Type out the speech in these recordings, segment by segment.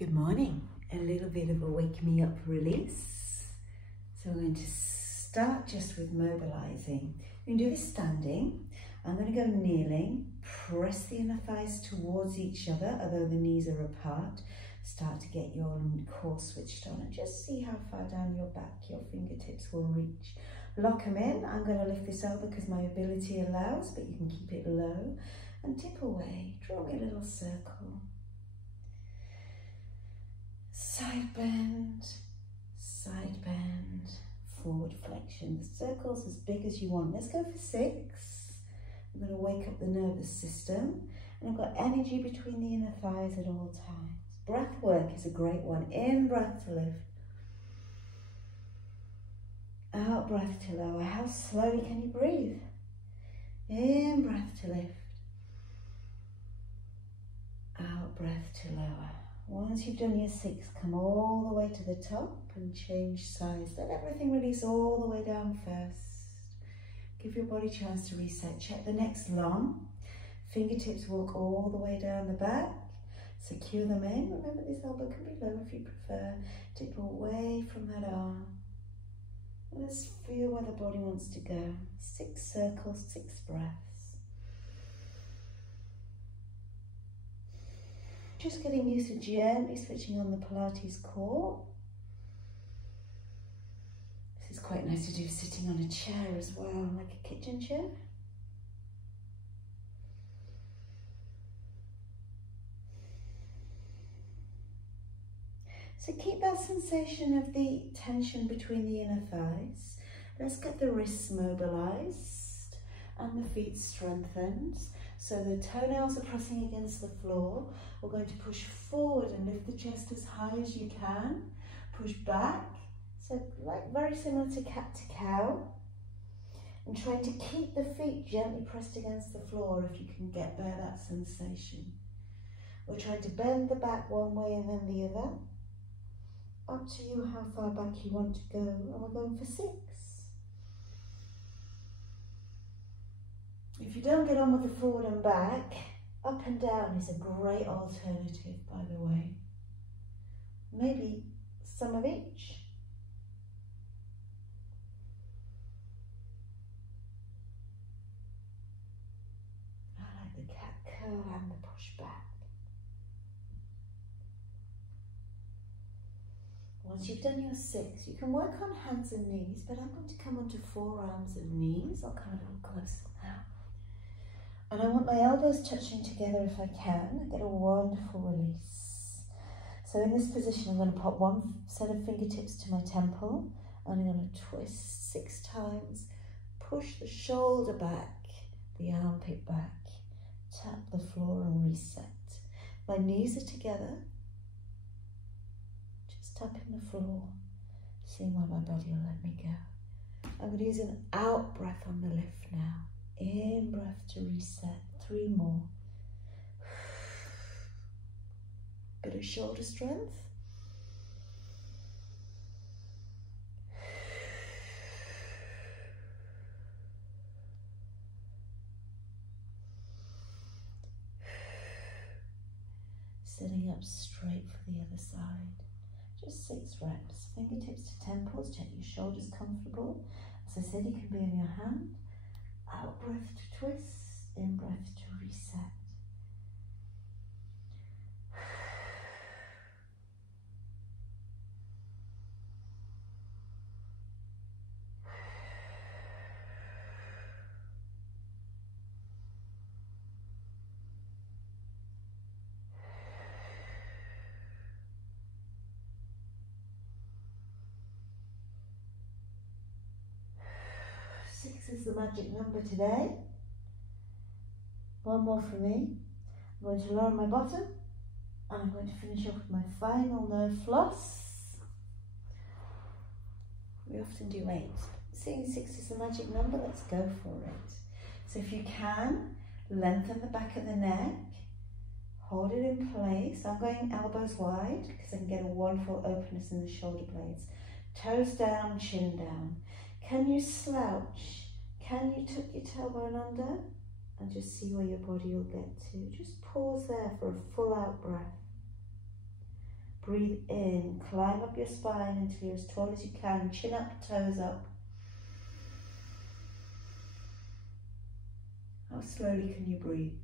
Good morning. A little bit of a wake me up release. So we're going to start just with mobilizing. We're going to do this standing. I'm going to go kneeling, press the inner thighs towards each other, although the knees are apart. Start to get your core switched on and just see how far down your back your fingertips will reach. Lock them in. I'm going to lift this over because my ability allows, but you can keep it low and tip away. Draw me a little circle. Side bend, forward flexion. The circle's as big as you want. Let's go for 6. I'm going to wake up the nervous system, and I've got energy between the inner thighs at all times. Breath work is a great one. In breath to lift. Out breath to lower. How slowly can you breathe? In breath to lift. Out breath to lower. Once you've done your 6, come all the way to the top and change size. Let everything release all the way down first. Give your body a chance to reset. Check the next long. Fingertips walk all the way down the back. Secure them in. Remember, this elbow can be low if you prefer. Dip away from that arm. Let's feel where the body wants to go. 6 circles, 6 breaths. Just getting used to gently switching on the Pilates core. This is quite nice to do sitting on a chair as well, like a kitchen chair. So keep that sensation of the tension between the inner thighs. Let's get the wrists mobilized and the feet strengthened. So the toenails are pressing against the floor. We're going to push forward and lift the chest as high as you can. Push back. So like very similar to cat to cow. And trying to keep the feet gently pressed against the floor if you can get there, that sensation. We're trying to bend the back one way and then the other. Up to you how far back you want to go. And we're going for 6. If you don't get on with the forward and back, up and down is a great alternative, by the way. Maybe some of each. I like the cat curl and the push back. Once you've done your 6, you can work on hands and knees, but I'm going to come onto forearms and knees. I'll come a little closer now. And I want my elbows touching together if I can. I get a wonderful release. So in this position, I'm going to pop one set of fingertips to my temple, and I'm going to twist 6 times. Push the shoulder back, the armpit back, tap the floor and reset. My knees are together. Just tapping the floor, seeing where my body will let me go. I'm going to use an out breath on the lift now. In breath to reset. 3 more. Bit of shoulder strength. Sitting up straight for the other side. Just 6 reps. Fingertips to temples. Check your shoulders comfortable. As I said, you can be on your hand. Out breath to twist, in breath to reset. Six is the magic number today. 1 more for me. I'm going to lower my bottom and I'm going to finish off with my final nerve floss. We often do 8. Seeing 6 is the magic number, let's go for it. So if you can, lengthen the back of the neck, hold it in place. I'm going elbows wide because I can get a wonderful openness in the shoulder blades. Toes down, chin down. Can you slouch? Can you tuck your tailbone under? And just see where your body will get to. Just pause there for a full out breath. breathe in, climb up your spine until you're as tall as you can, chin up, toes up. How slowly can you breathe?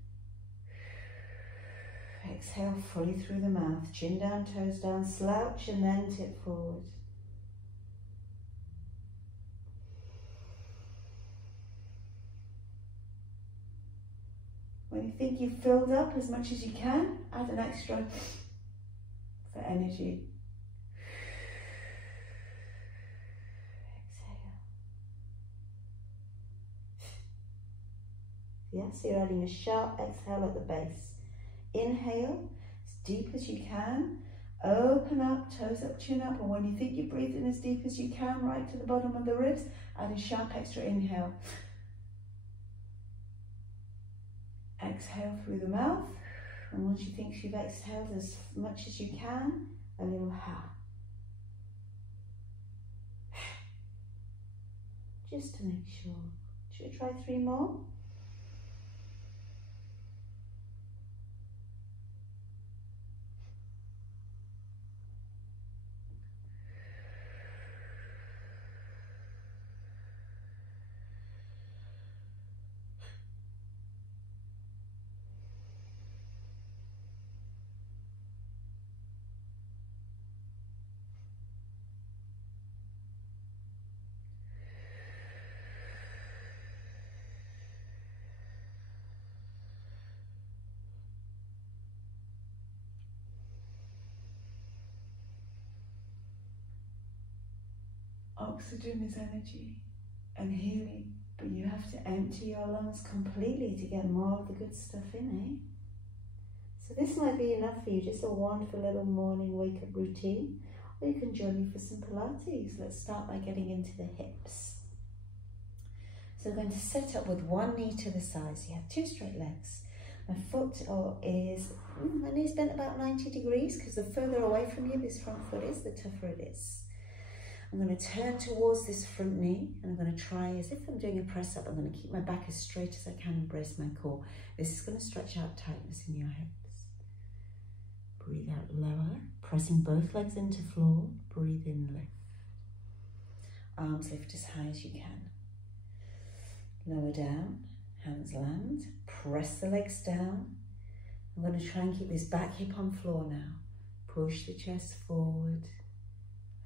Exhale fully through the mouth, chin down, toes down, slouch and then tip forward. When you think you've filled up as much as you can, add an extra for energy. Exhale. Yes, you're adding a sharp exhale at the base. Inhale as deep as you can. Open up, toes up, chin up. And when you think you've breathed in as deep as you can, right to the bottom of the ribs, add a sharp extra inhale. Exhale through the mouth. And once you think you've exhaled as much as you can, a little ha. Just to make sure. Should we try 3 more? Oxygen is energy and healing, but you have to empty your lungs completely to get more of the good stuff in, So this might be enough for you, just a wonderful little morning wake-up routine, or you can join me for some Pilates. Let's start by getting into the hips. So we're going to set up with one knee to the side, so you have 2 straight legs. My knee's bent about 90 degrees, because the further away from you this front foot is, the tougher it is. I'm going to turn towards this front knee, and I'm going to try, as if I'm doing a press up, I'm going to keep my back as straight as I can and brace my core. This is going to stretch out tightness in your hips. Breathe out lower, pressing both legs into floor. Breathe in, lift. Arms lift as high as you can. Lower down, hands land, press the legs down. I'm going to try and keep this back hip on floor now. Push the chest forward.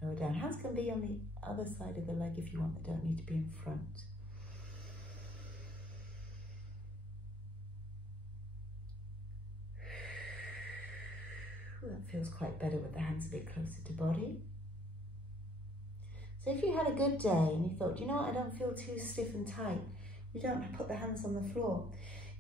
Lower down. Hands can be on the other side of the leg if you want. They don't need to be in front. That feels quite better with the hands a bit closer to body. So if you had a good day and you thought, you know what, I don't feel too stiff and tight, you don't put the hands on the floor.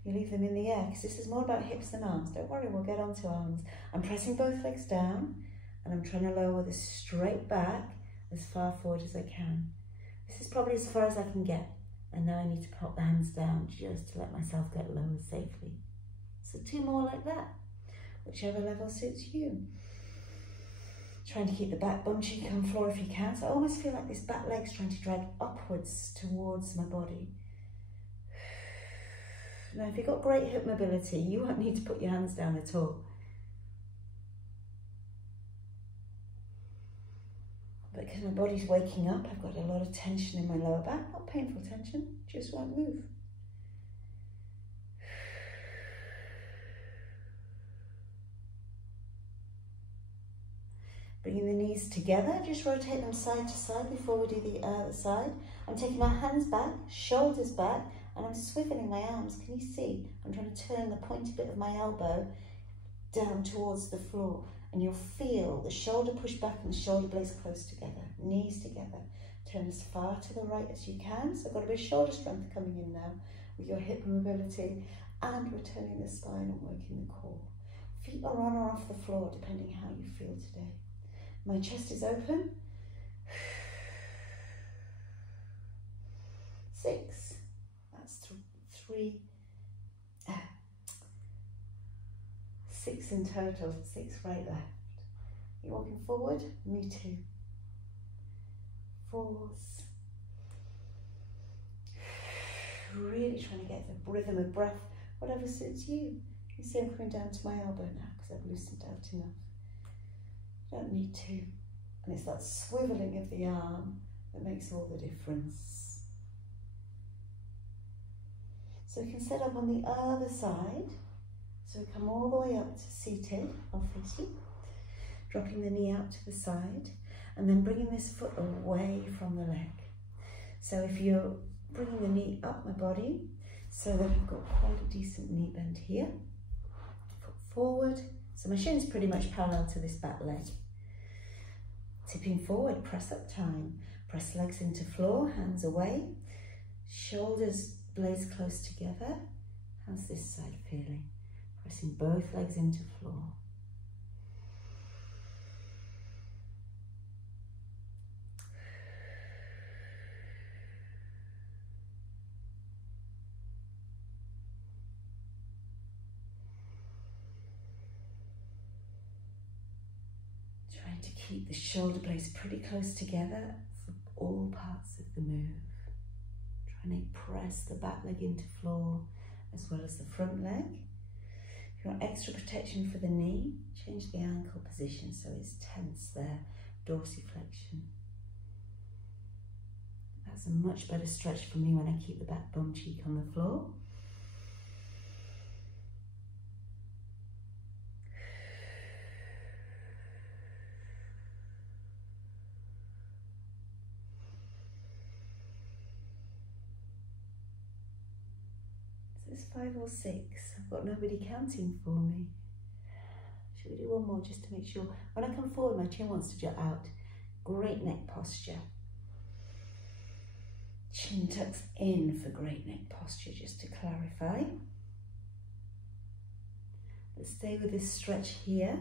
You leave them in the air, because this is more about hips than arms. Don't worry, we'll get onto arms. I'm pressing both legs down, and I'm trying to lower this straight back as far forward as I can. This is probably as far as I can get. And now I need to pop the hands down just to let myself get lower safely. So 2 more like that, whichever level suits you. Trying to keep the back bum cheek on floor if you can. So I almost feel like this back leg's trying to drag upwards towards my body. Now if you've got great hip mobility, you won't need to put your hands down at all. But because my body's waking up, I've got a lot of tension in my lower back. Not painful tension, just won't move. Bringing the knees together, just rotate them side to side before we do the other side. I'm taking my hands back, shoulders back, and I'm swiveling my arms. Can you see? I'm trying to turn the pointy bit of my elbow down towards the floor. And you'll feel the shoulder push back and the shoulder blades close together, knees together. Turn as far to the right as you can. So I've got a bit of shoulder strength coming in now with your hip mobility, and returning the spine and working the core. Feet are on or off the floor, depending how you feel today. My chest is open. 6. That's 3. 6 in total, 6 right, left. You're walking forward, me too. 4s. Really trying to get the rhythm of breath, whatever suits you. You see I'm coming down to my elbow now because I've loosened out enough. Don't need to. And it's that swiveling of the arm that makes all the difference. So we can set up on the other side. So we come all the way up to seated or facing, dropping the knee out to the side, and then bringing this foot away from the leg. So if you're bringing the knee up my body, so that I've got quite a decent knee bend here, foot forward, so my shin's pretty much parallel to this back leg. Tipping forward, press up time, press legs into floor, hands away, shoulders, blades close together. How's this side feeling? Pressing both legs into floor. Trying to keep the shoulder blades pretty close together for all parts of the move. Trying to press the back leg into floor as well as the front leg. If you want extra protection for the knee, change the ankle position so it's tense there, dorsiflexion. That's a much better stretch for me when I keep the back bum cheek on the floor. It's 5 or 6. I've got nobody counting for me. Should we do one more just to make sure? When I come forward, my chin wants to jut out. Great neck posture. Chin tucks in for great neck posture, just to clarify. Let's stay with this stretch here.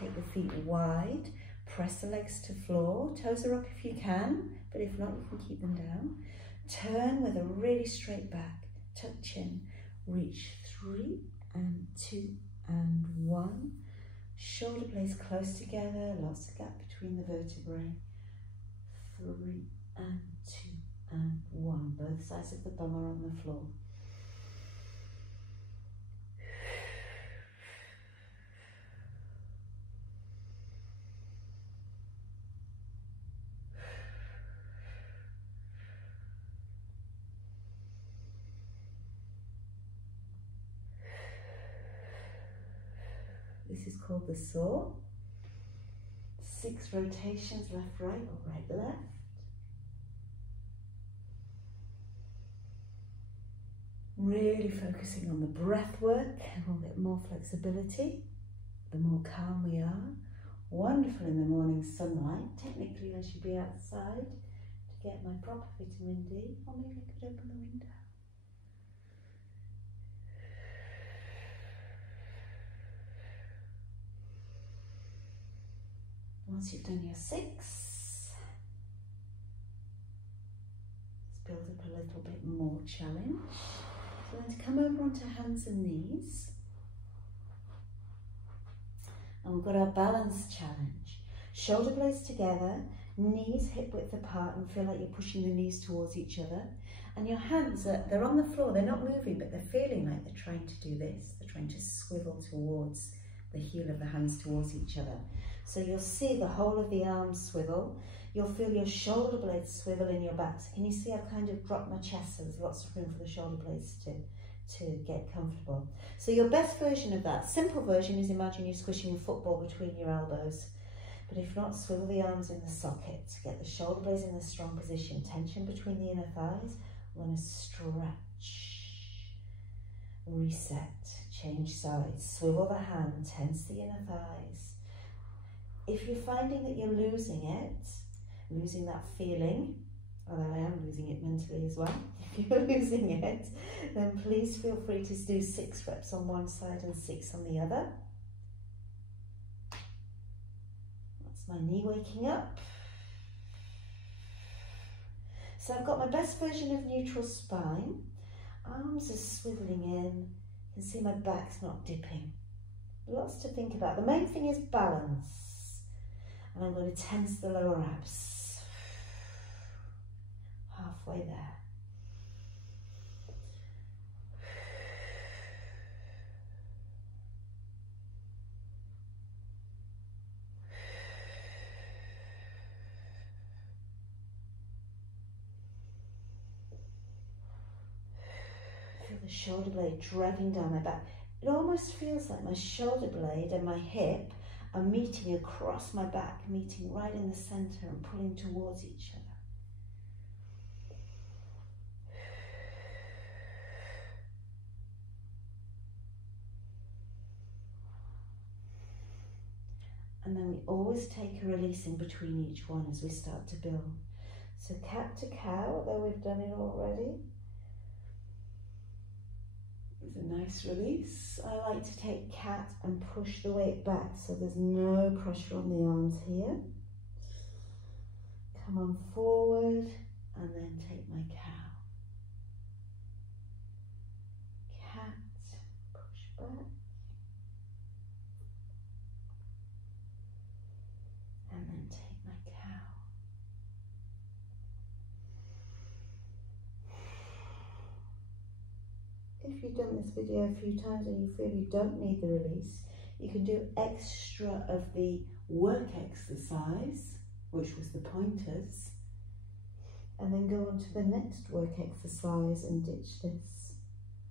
Take the feet wide. Press the legs to floor. Toes are up if you can, but if not, you can keep them down. Turn with a really straight back. Tuck chin, reach 3 and 2 and 1. Shoulder blades close together, lots of gap between the vertebrae. 3 and 2 and 1. Both sides of the bum are on the floor. This is called the saw. 6 rotations, left, right, or right, left. Really focusing on the breath work, and we'll get more flexibility the more calm we are. Wonderful in the morning sunlight. Technically I should be outside to get my proper vitamin D, or maybe I could open the window. Once you've done your 6, let's build up a little bit more challenge. So then to come over onto hands and knees. And we've got our balance challenge. Shoulder blades together, knees hip width apart, and feel like you're pushing the knees towards each other. And your hands, they're on the floor, they're not moving, but they're feeling like they're trying to do this. They're trying to swivel towards the heel of the hands towards each other. So you'll see the whole of the arms swivel. You'll feel your shoulder blades swivel in your back. So can you see I've kind of dropped my chest, so there's lots of room for the shoulder blades to get comfortable. So your best version of that, simple version, is imagine you're squishing a football between your elbows. But if not, swivel the arms in the socket. Get the shoulder blades in a strong position. Tension between the inner thighs. We're going to stretch. Reset. Change sides. Swivel the hand. Tense the inner thighs. If you're finding that you're losing it, losing that feeling, although I am losing it mentally as well, if you're losing it, then please feel free to do 6 reps on one side and 6 on the other. That's my knee waking up. So I've got my best version of neutral spine. Arms are swiveling in. You can see my back's not dipping. Lots to think about. The main thing is balance. And I'm going to tense the lower abs. Halfway there. the shoulder blade dragging down my back. It almost feels like my shoulder blade and my hip are meeting across my back, meeting right in the center and pulling towards each other. And then we always take a release in between each one as we start to build. So cat to cow, although we've done it already. It's a nice release. I like to take cat and push the weight back so there's no pressure on the arms here. Come on forward and then take my cow. Cat, push back. And then take my cow. If you've done this video a few times and you feel you don't need the release, you can do extra of the work exercise, which was the pointers, and then go on to the next work exercise and ditch this.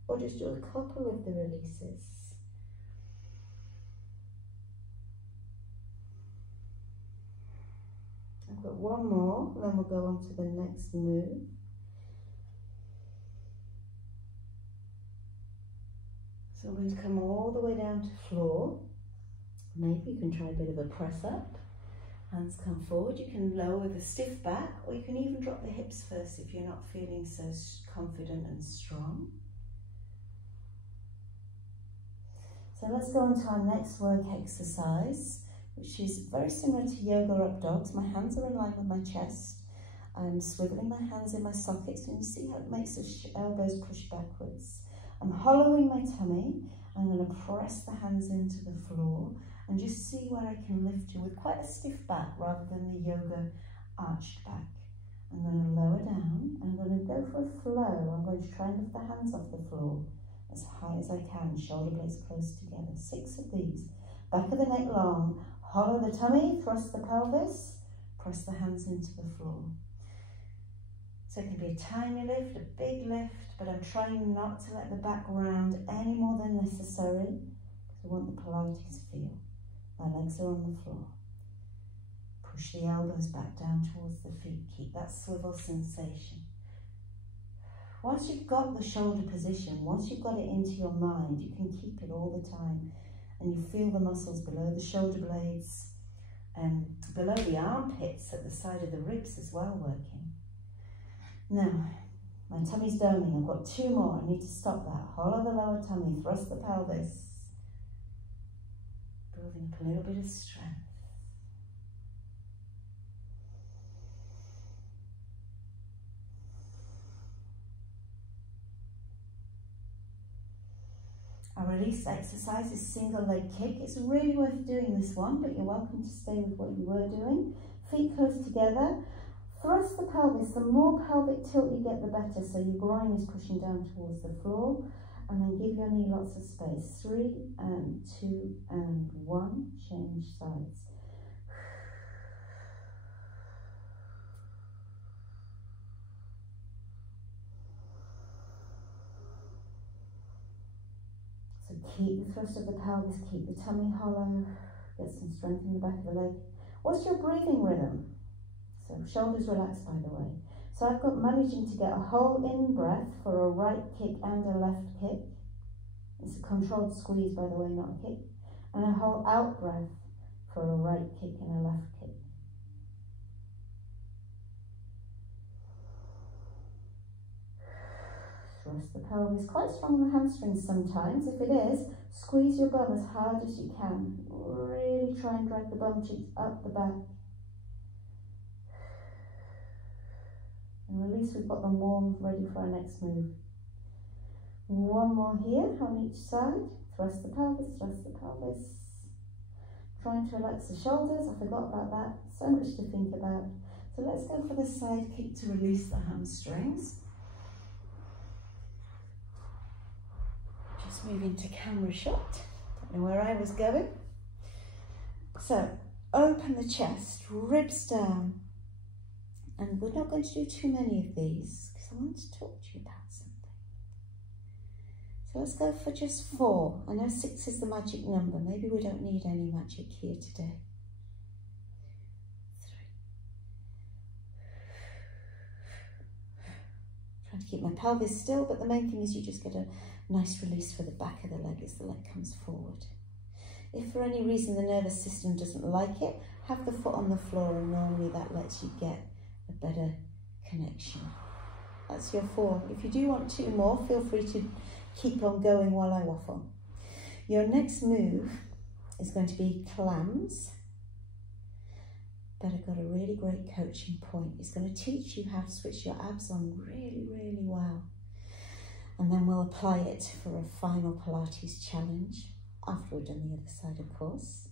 Or just do a couple of the releases. I've got one more, then we'll go on to the next move. So I'm going to come all the way down to floor. Maybe you can try a bit of a press up. Hands come forward. You can lower the stiff back, or you can even drop the hips first if you're not feeling so confident and strong. So let's go on to our next work exercise, which is very similar to yoga up dogs. My hands are in line with my chest. I'm swiveling my hands in my sockets, and you see how it makes the elbows push backwards. I'm hollowing my tummy. I'm going to press the hands into the floor and just see where I can lift you with quite a stiff back rather than the yoga arched back. I'm going to lower down. I'm going to go for a flow. I'm going to try and lift the hands off the floor as high as I can, shoulder blades close together. 6 of these. Back of the neck long. Hollow the tummy, thrust the pelvis, press the hands into the floor. So it can be a tiny lift, a big lift, but I'm trying not to let the back round any more than necessary because I want the Pilates feel. My legs are on the floor. Push the elbows back down towards the feet. Keep that swivel sensation. Once you've got the shoulder position, once you've got it into your mind, you can keep it all the time. And you feel the muscles below the shoulder blades and below the armpits at the side of the ribs as well working. Now, my tummy's doming. I've got 2 more. I need to stop that. Hollow the lower tummy, thrust the pelvis. Building up a little bit of strength. Our release exercise is single leg kick. It's really worth doing this one, but you're welcome to stay with what you were doing. Feet close together. Thrust the pelvis. The more pelvic tilt you get, the better. So your groin is pushing down towards the floor. And then give your knee lots of space. 3 and 2 and 1. Change sides. So keep the thrust of the pelvis, keep the tummy hollow, get some strength in the back of the leg. What's your breathing rhythm? So shoulders relaxed, by the way. So I've got managing to get a whole in breath for a right kick and a left kick. It's a controlled squeeze, by the way, not a kick. And a whole out breath for a right kick and a left kick. Thrust the pelvis, quite strong on the hamstrings sometimes. If it is, squeeze your bum as hard as you can. Really try and drag the bum cheeks up the back. And at least we've got them warm, ready for our next move. 1 more here on each side. Thrust the pelvis, thrust the pelvis. Trying to relax the shoulders. I forgot about that. So much to think about. So let's go for the side kick to release the hamstrings. Just moving to camera shot. Don't know where I was going. So open the chest, ribs down. And we're not going to do too many of these because I want to talk to you about something. So let's go for just 4. I know 6 is the magic number. Maybe we don't need any magic here today. 3. Trying to keep my pelvis still, but the main thing is you just get a nice release for the back of the leg as the leg comes forward. If for any reason the nervous system doesn't like it, have the foot on the floor, and normally that lets you get a better connection. That's your 4. If you do want 2 more, feel free to keep on going while I waffle. Your next move is going to be clams, but I've got a really great coaching point. It's going to teach you how to switch your abs on really, really well. And then we'll apply it for a final Pilates challenge, after we've done the other side, of course.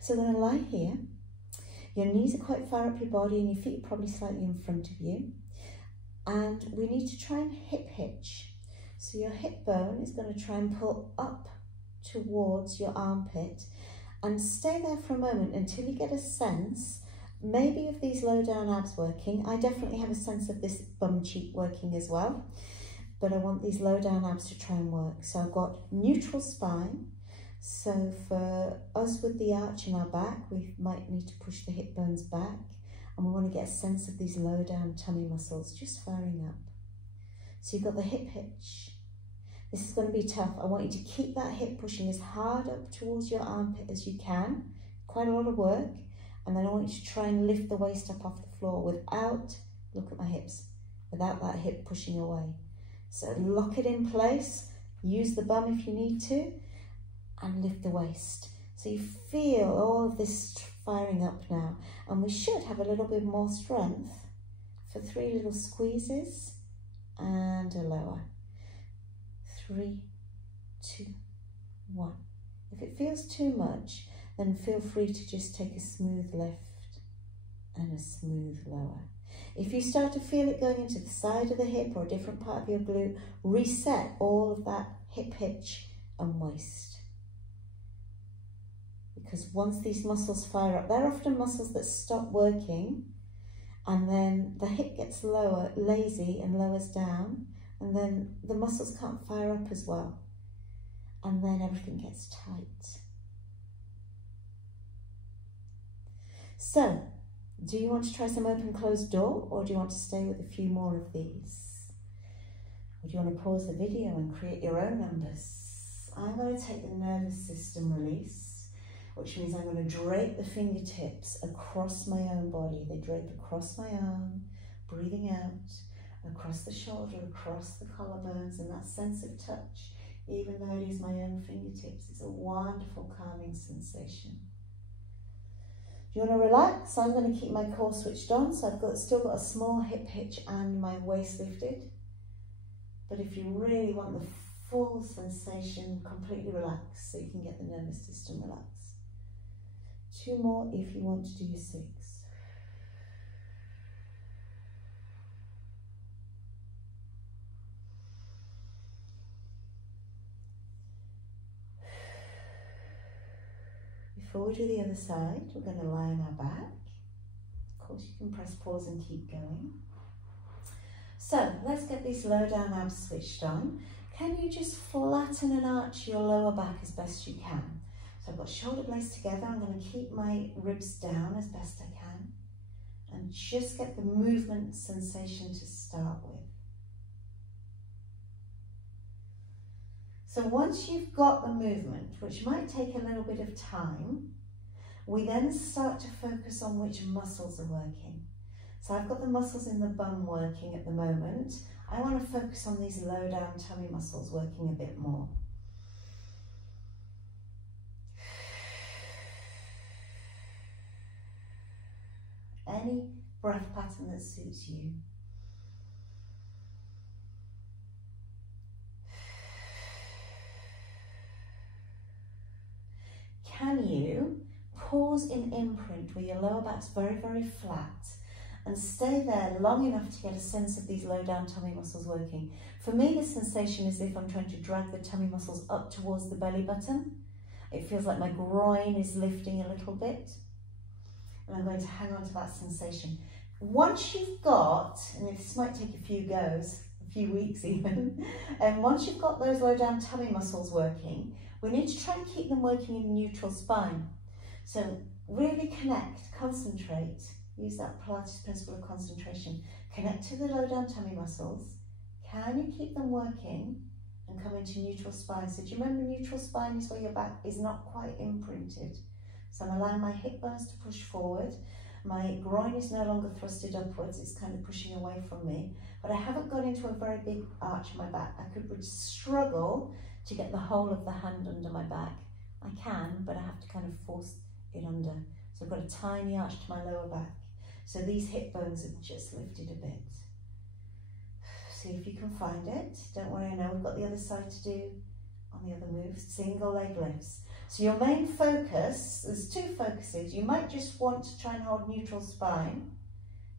So we're going to lie here. Your knees are quite far up your body and your feet are probably slightly in front of you. And we need to try and hip hitch. So your hip bone is going to try and pull up towards your armpit and stay there for a moment until you get a sense, maybe of these low down abs working. I definitely have a sense of this bum cheek working as well, but I want these low down abs to try and work. So I've got neutral spine. So for us with the arch in our back, we might need to push the hip bones back, and we want to get a sense of these low down tummy muscles just firing up. So you've got the hip hitch. This is going to be tough. I want you to keep that hip pushing as hard up towards your armpit as you can. Quite a lot of work. And then I want you to try and lift the waist up off the floor without, look at my hips, without that hip pushing away. So lock it in place. Use the bum if you need to. And lift the waist. So you feel all of this firing up now. And we should have a little bit more strength for 3 little squeezes and a lower. 3, 2, 1. If it feels too much, then feel free to just take a smooth lift and a smooth lower. If you start to feel it going into the side of the hip or a different part of your glute, reset all of that hip hitch and waist. Because once these muscles fire up, they're often muscles that stop working, and then the hip gets lower, lazy, and lowers down, and then the muscles can't fire up as well, and then everything gets tight. So, do you want to try some open closed door, or do you want to stay with a few more of these? Or do you want to pause the video and create your own numbers? I'm going to take the nervous system release, which means I'm going to drape the fingertips across my own body. They drape across my arm, breathing out, across the shoulder, across the collarbones, and that sense of touch, even though it is my own fingertips, is a wonderful calming sensation. Do you want to relax? I'm going to keep my core switched on, so I've still got a small hip hitch and my waist lifted. But if you really want the full sensation, completely relax so you can get the nervous system relaxed. 2 more if you want to do your 6. Before we do the other side, we're going to lie on our back. Of course, you can press pause and keep going. So let's get these low down abs switched on. Can you just flatten and arch your lower back as best you can? So I've got shoulder blades together. I'm going to keep my ribs down as best I can and just get the movement sensation to start with. So once you've got the movement, which might take a little bit of time, we then start to focus on which muscles are working. So I've got the muscles in the bum working at the moment. I want to focus on these low down tummy muscles working a bit more. Any breath pattern that suits you. Can you pause in imprint where your lower back's very, very flat and stay there long enough to get a sense of these low down tummy muscles working? For me, the sensation is if I'm trying to drag the tummy muscles up towards the belly button. It feels like my groin is lifting a little bit. And I'm going to hang on to that sensation. Once you've got, and this might take a few goes, a few weeks even. And once you've got those low down tummy muscles working, we need to try and keep them working in the neutral spine. So really connect, concentrate, use that Pilates principle of concentration. Connect to the low down tummy muscles. Can you keep them working and come into neutral spine? So do you remember neutral spine is where your back is not quite imprinted. So I'm allowing my hip bones to push forward. My groin is no longer thrusted upwards, it's kind of pushing away from me. But I haven't got into a very big arch in my back. I could struggle to get the whole of the hand under my back. I can, but I have to kind of force it under. So I've got a tiny arch to my lower back. So these hip bones have just lifted a bit. See if you can find it. Don't worry, I know we've got the other side to do on the other moves. Single leg lifts. So your main focus, there's two focuses. You might just want to try and hold neutral spine,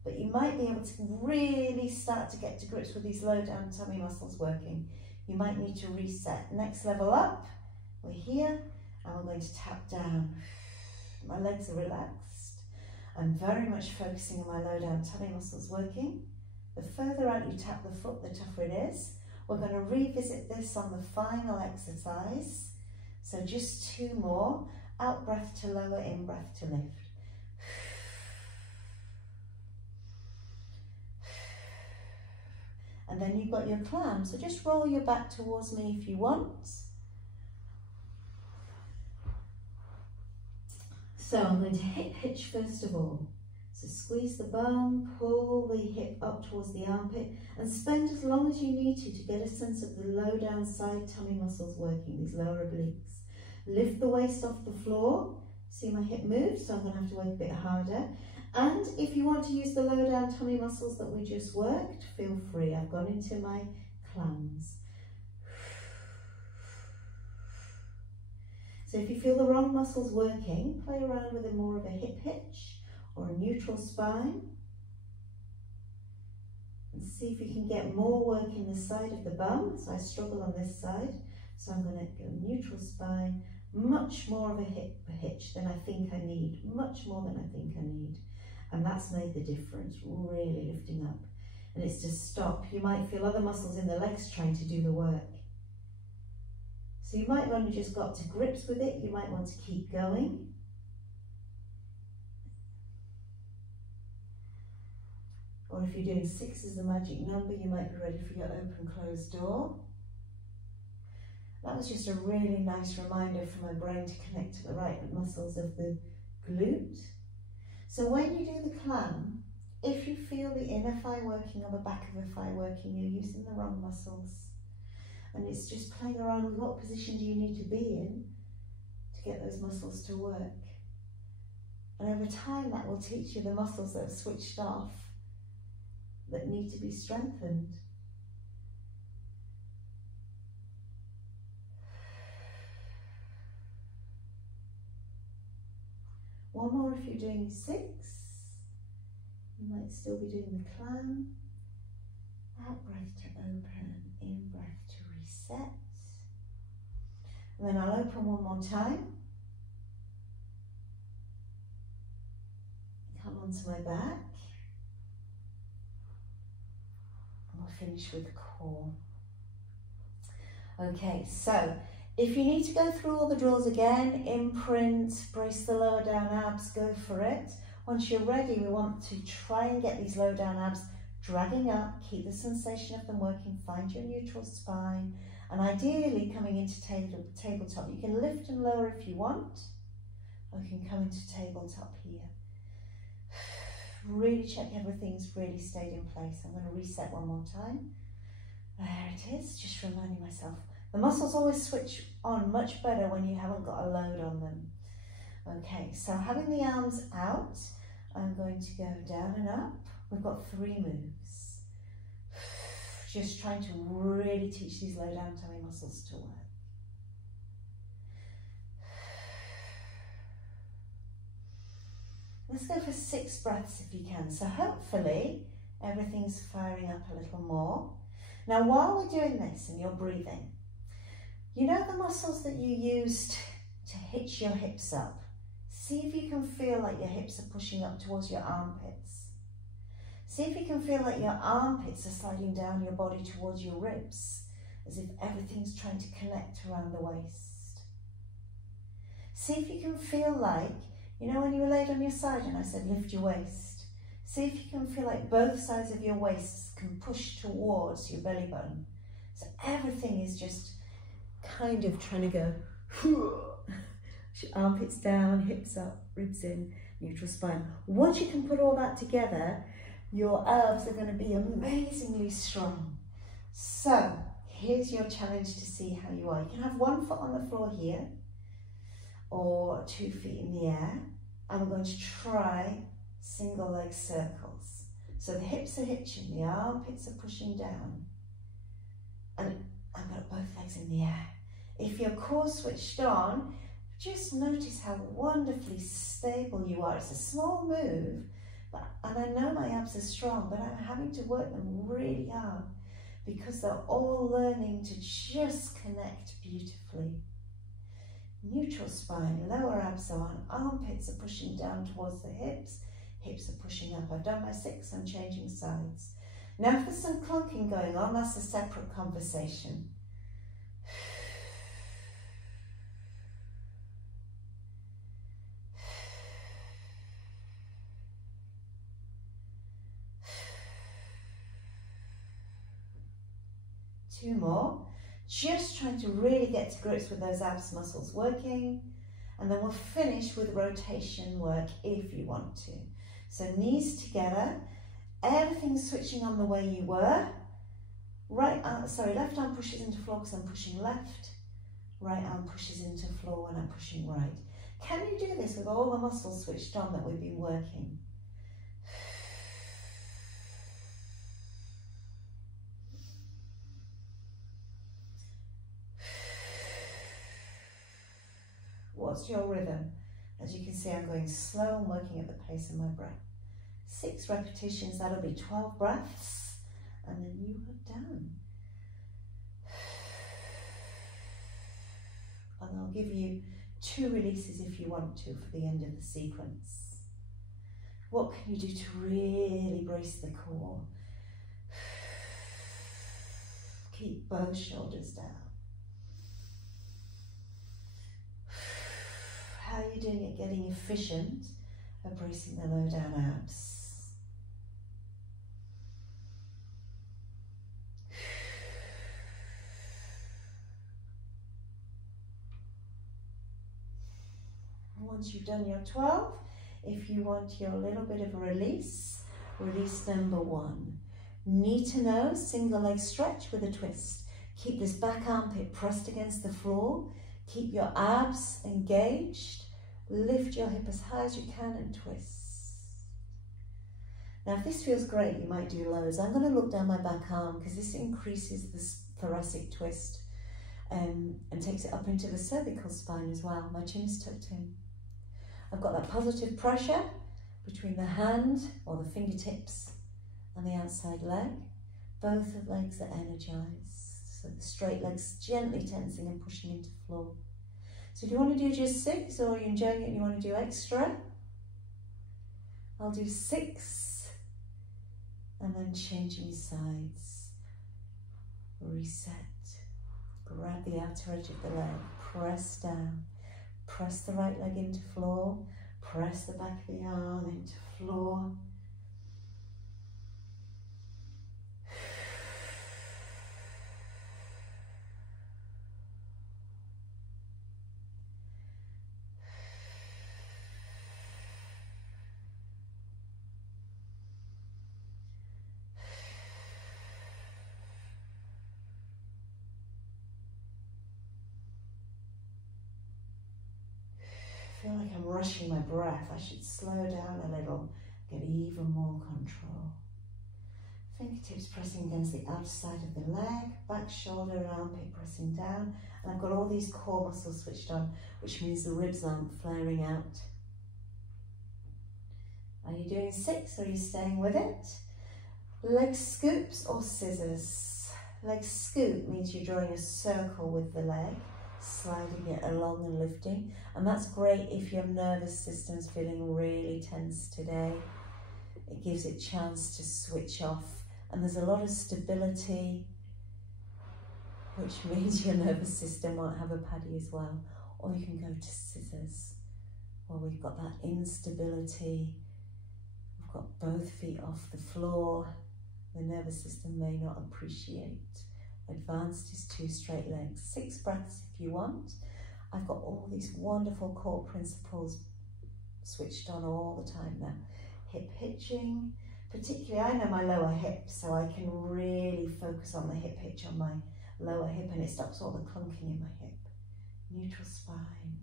but you might be able to really start to get to grips with these low down tummy muscles working. You might need to reset. Next level up, we're here, and we're going to tap down. My legs are relaxed. I'm very much focusing on my low down tummy muscles working. The further out you tap the foot, the tougher it is. We're going to revisit this on the final exercise. So just two more. Out breath to lower, in breath to lift. And then you've got your clam. So just roll your back towards me if you want. So I'm going to hip hitch first of all. So squeeze the bum, pull the hip up towards the armpit, and spend as long as you need to get a sense of the low down side tummy muscles working, these lower obliques. Lift the waist off the floor. See my hip move, so I'm going to have to work a bit harder. And if you want to use the low down tummy muscles that we just worked, feel free. I've gone into my clams. So if you feel the wrong muscles working, play around with more of a hip hitch or a neutral spine. And see if you can get more work in the side of the bum. So I struggle on this side. So I'm going to go neutral spine, much more of a hip hitch than I think I need, much more than I think I need. And that's made the difference, really lifting up. And it's to stop. You might feel other muscles in the legs trying to do the work. So you might want to just got to grips with it. You might want to keep going. Or if you're doing 6 as the magic number, you might be ready for your open close door. That was just a really nice reminder for my brain to connect to the right muscles of the glute. So when you do the clam, if you feel the inner thigh working or the back of the thigh working, you're using the wrong muscles. And it's just playing around with what position do you need to be in to get those muscles to work. And over time that will teach you the muscles that have switched off that need to be strengthened. One more if you're doing 6. You might still be doing the clam. Out breath to open, in breath to reset. And then I'll open one more time. Come onto my back. And we'll finish with the core. Okay, so if you need to go through all the drills again, imprint, brace the lower down abs, go for it. Once you're ready, we want to try and get these low down abs dragging up, keep the sensation of them working, find your neutral spine, and ideally coming into tabletop. You can lift and lower if you want, or you can come into tabletop here. Really check everything's really stayed in place. I'm going to reset one more time. There it is, just reminding myself. The muscles always switch on much better when you haven't got a load on them. Okay, so having the arms out, I'm going to go down and up. We've got 3 moves. Just trying to really teach these low down tummy muscles to work. Let's go for 6 breaths if you can. So hopefully everything's firing up a little more. Now while we're doing this and you're breathing, you know the muscles that you used to hitch your hips up? See if you can feel like your hips are pushing up towards your armpits. See if you can feel like your armpits are sliding down your body towards your ribs, as if everything's trying to connect around the waist. See if you can feel like, you know when you were laid on your side and I said lift your waist, see if you can feel like both sides of your waist can push towards your belly button. So everything is just kind of trying to go, armpits down, hips up, ribs in, neutral spine. Once you can put all that together, your abs are going to be amazingly strong. So here's your challenge to see how you are. You can have one foot on the floor here or 2 feet in the air. And we're going to try single leg circles. So the hips are hitching, the armpits are pushing down. And I've got both legs in the air. If your core's switched on, just notice how wonderfully stable you are. It's a small move, and I know my abs are strong, but I'm having to work them really hard because they're all learning to just connect beautifully. Neutral spine, lower abs on, armpits are pushing down towards the hips, hips are pushing up. I've done my 6, I'm changing sides. Now if there's some clunking going on, that's a separate conversation. Two more. Just trying to really get to grips with those abs muscles working. And then we'll finish with rotation work if you want to. So knees together, everything switching on the way you were. Left arm pushes into floor because I'm pushing left. Right arm pushes into floor when I'm pushing right. Can you do this with all the muscles switched on that we've been working? What's your rhythm? As you can see, I'm going slow and working at the pace of my breath. 6 repetitions, that'll be 12 breaths, and then you are done. And I'll give you 2 releases if you want to for the end of the sequence. What can you do to really brace the core? Keep both shoulders down. How are you doing at getting efficient at bracing the low down abs? Once you've done your 12, if you want your little bit of a release, release number 1. Knee to nose, single leg stretch with a twist. Keep this back armpit pressed against the floor. Keep your abs engaged. Lift your hip as high as you can and twist. Now if this feels great, you might do lows. I'm going to look down my back arm because this increases the thoracic twist and takes it up into the cervical spine as well. My chin is tucked in. I've got that positive pressure between the hand or the fingertips and the outside leg. Both the legs are energized. So the straight legs gently tensing and pushing into floor. So do you want to do just 6 or are you enjoying it and you want to do extra? I'll do 6 and then changing sides. Reset. Grab the outer edge of the leg. Press down. Press the right leg into floor. Press the back of the arm into floor. I feel like I'm rushing my breath. I should slow down a little, get even more control. Fingertips pressing against the outside of the leg, back shoulder and armpit pressing down. And I've got all these core muscles switched on, which means the ribs aren't flaring out. Are you doing 6 or are you staying with it? Leg scoops or scissors? Leg scoop means you're drawing a circle with the leg, sliding it along and lifting, and that's great if your nervous system's feeling really tense today. It gives it a chance to switch off, and there's a lot of stability, which means your nervous system won't have a paddy as well. Or you can go to scissors, where we've got that instability. We've got both feet off the floor. The nervous system may not appreciate. Advanced is 2 straight legs. 6 breaths if you want. I've got all these wonderful core principles switched on all the time now. Hip hitching, particularly I know my lower hip, so I can really focus on the hip hitch on my lower hip, and it stops all the clunking in my hip. Neutral spine.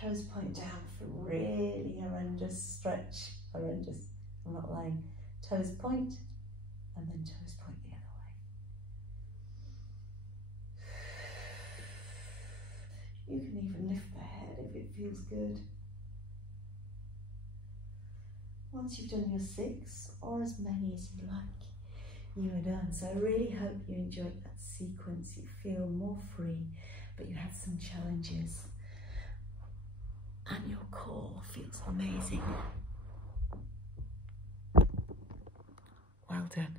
Toes point down for really horrendous stretch. Horrendous, I'm not lying. Toes point, and then toes point the other way. You can even lift the head if it feels good. Once you've done your 6, or as many as you like, you are done. So I really hope you enjoyed that sequence. You feel more free, but you had some challenges. And your core feels amazing. Well done.